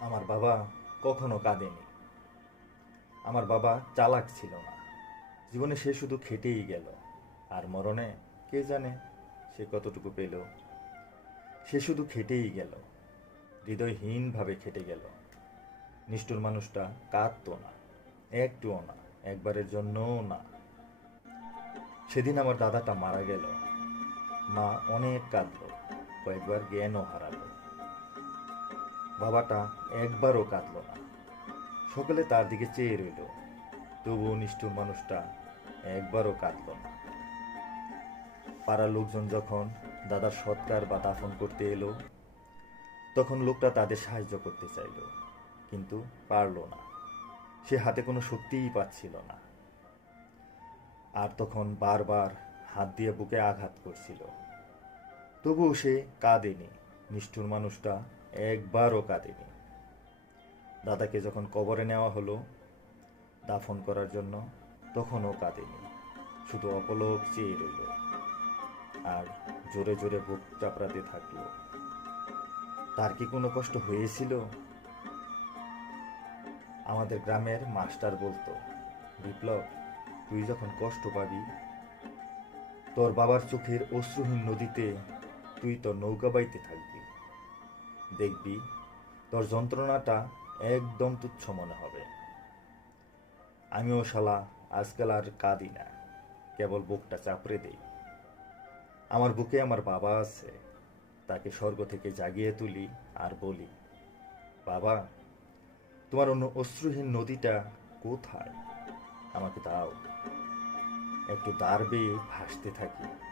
আমার বাবা কখনো কাঁদেনি। আমার বাবা চালাক ছিল না। জীবনে সে শুধু খেটেই গেল। আর মরণে কে জানে সে কতটুকু পেল। সে শুধু খেটেই গেল, হৃদয়হীনভাবে খেটে গেল। নিষ্ঠুর মানুষটা কাঁদতো না, একটুও না, একবারের জন্যও না। সেদিন আমার দাদাটা মারা গেল। মা অনেক কাঁদলো, কয়েকবার জ্ঞানও হারালো। বাবাটা একবারও কাঁদলো না। সকলে তার দিকে চেয়ে রইল, তবুও নিষ্ঠুর মানুষটা একবারও কাঁদল না। পাড়ার লোকজন যখন দাদার সৎকার বা দাফন করতে এলো, তখন লোকটা তাদের সাহায্য করতে চাইল, কিন্তু পারল না। সে হাতে কোনো শক্তিই পাচ্ছিল না। আর তখন বারবার হাত দিয়ে বুকে আঘাত করছিল, তবুও সে কাঁদেনি। নিষ্ঠুর মানুষটা একবারও কাঁদেনি। দাদাকে যখন কবরে নেওয়া হলো দাফন করার জন্য, তখনও কাঁদেনি, শুধু অপলক চেয়ে রইল আর জোরে জোরে বুক চাপড়াতে থাকলো। তার কি কোনো কষ্ট হয়েছিল? আমাদের গ্রামের মাস্টার বলতো, বিপ্লব, তুই যখন কষ্ট পাবি, তোর বাবার চোখের অশ্রুহীন নদীতে তুই তোর নৌকা বাইতে থাকবি। দেখবি তোর যন্ত্রণাটা একদম তুচ্ছ মনে হবে। আমিও শালা আজকাল আর কাঁদি না, কেবল বুকটা চাপড়ে দেই। আমার বুকে আমার বাবা আছে, তাকে স্বর্গ থেকে জাগিয়ে তুলি আর বলি, বাবা, তোমার অন্য অশ্রুহীন নদীটা কোথায়? আমাকে দাও, একটু দাঁড় বেয়ে ভাসতে থাকি।